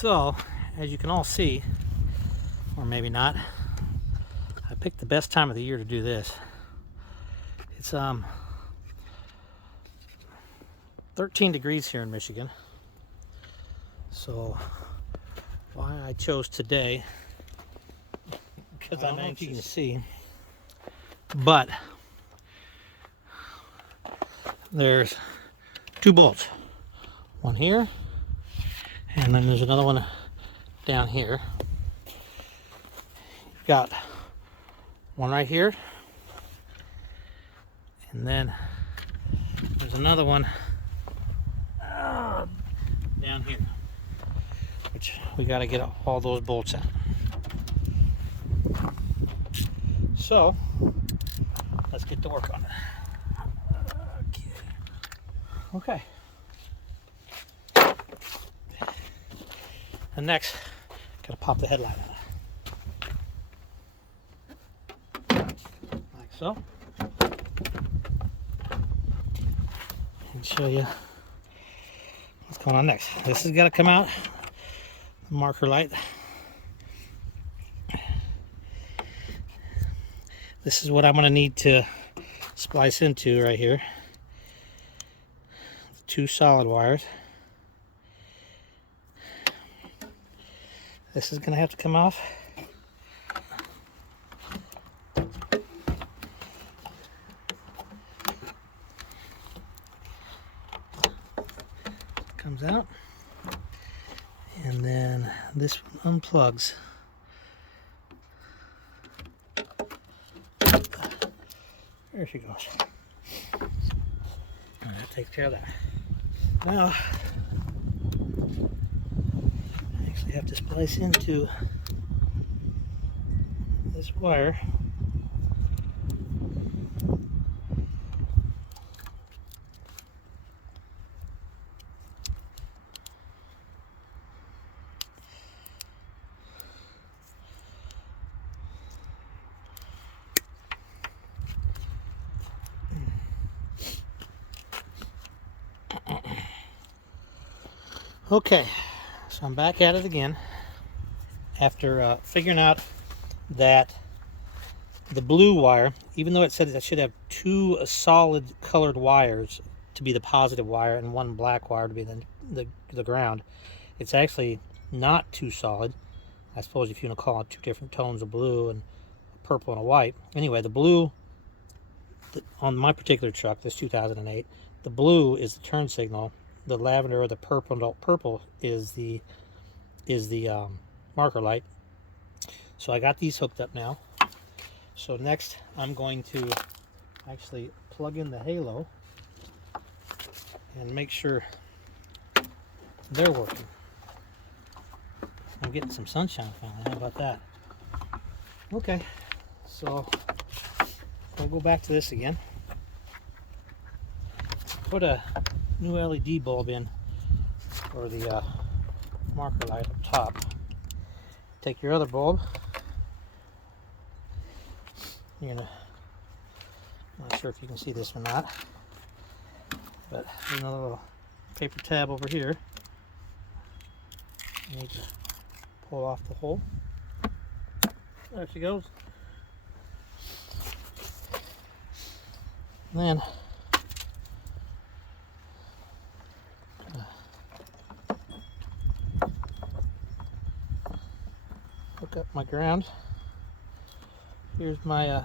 So, as you can all see, or maybe not, I picked the best time of the year to do this. It's 13 degrees here in Michigan. So, why I chose today, because I don't know if you can see, but there's two bolts. One here, and then there's another one down here. You've got one right here, and then there's another one down here, which we got to get all those bolts out. So let's get to work on it. Okay. And next, gotta pop the headlight on, like so, and show you what's going on next. This has got to come out, the marker light. This is what I'm going to need to splice into right here. The two solid wires. This is going to have to come off. Comes out. And then this one unplugs. There she goes. And that takes care of that. Now, I actually have to splice into this wire. Okay, so I'm back at it again after figuring out that the blue wire, even though it said it should have two solid colored wires to be the positive wire and one black wire to be the ground, it's actually not too solid. I suppose if you want to call it two different tones of blue and a purple and a white. Anyway, the blue on my particular truck, this 2008, the blue is the turn signal. The lavender or the purple is the marker light. So I got these hooked up now. So next I'm going to actually plug in the halo and make sure they're working. I'm getting some sunshine finally. How about that? Okay, so we'll go back to this again. Put a new LED bulb in for the marker light up top. Take your other bulb. You're gonna, I'm not sure if you can see this or not, but there's another little paper tab over here. You need to pull off the hole. There she goes. And then hook up my ground. Here's my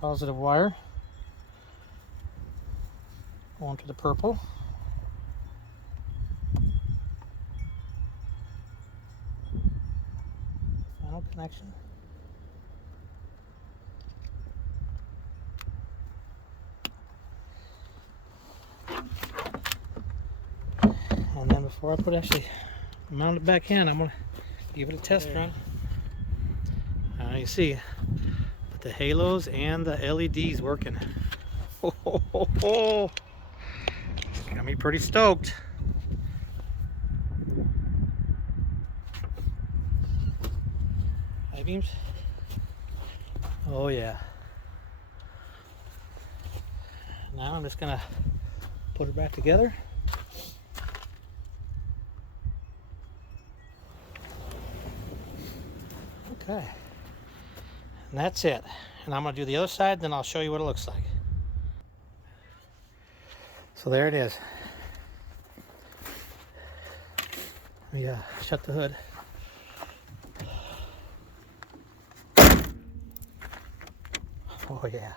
positive wire going to the purple. Final connection. And then before I mount it back in, I'm going to give it a test run. You see, but the halos and the LEDs working. Got me pretty stoked. High beams. Oh yeah. Now I'm just gonna put it back together. Okay. And that's it. And I'm going to do the other side, then I'll show you what it looks like. So there it is. Yeah, shut the hood. Oh yeah.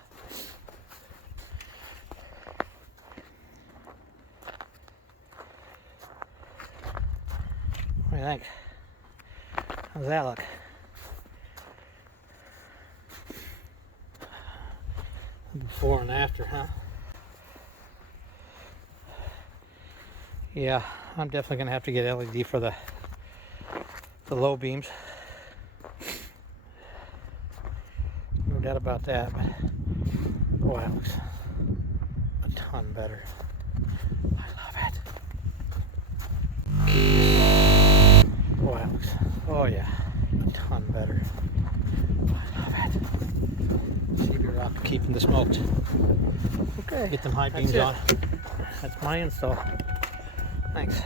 What do you think? How's that look? Before and after, huh? Yeah, I'm definitely gonna have to get LED for the low beams. No doubt about that, but boy, it looks a ton better. I love it. Boy, it looks, oh yeah, a ton better. I love it. CB Rock keeping the smoked. Okay. Get them high beams on. That's my install. Thanks.